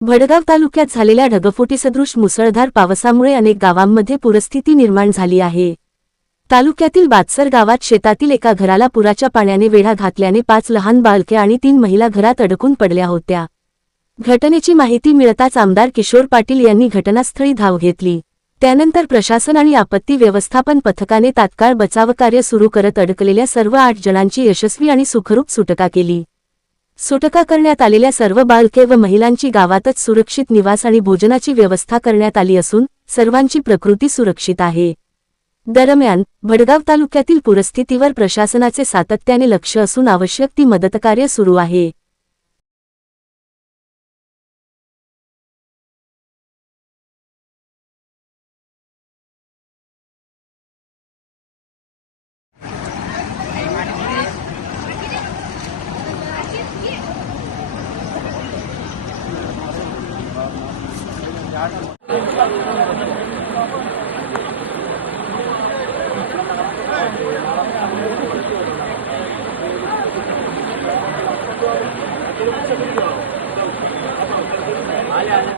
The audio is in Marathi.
भडगाव तालुक्यात झालेल्या ढगफुटीसदृश मुसळधार पावसामुळे अनेक गावांमध्ये पूरस्थिती निर्माण झाली आहे। तालुक्यातील बातसर गावात शेतातील एका घराला पुराच्या पाण्याने वेढा घातल्याने 5 लहान बालके आणि 3 महिला घरात अडकून पडल्या होत्या। घटनेची माहिती मिळताच आमदार किशोर पाटील यांनी घटनास्थळी धाव घेतली। त्यानंतर प्रशासन आणि आपत्ती व्यवस्थापन पथकाने तात्काळ बचावकार्य सुरू करत अडकलेल्या सर्व 8 जणांची यशस्वी आणि सुखरूप सुटका केली। सुटका करण्यात आलेल्या सर्व बालके व महिलांची गावातच सुरक्षित निवास आणि भोजनाची व्यवस्था करण्यात आली असून सर्वांची प्रकृती सुरक्षित आहे। दरम्यान भडगाव तालुक्यातील पूरस्थितीवर प्रशासनाचे सातत्याने लक्ष असून आवश्यक ती मदतकार्य सुरू आहे।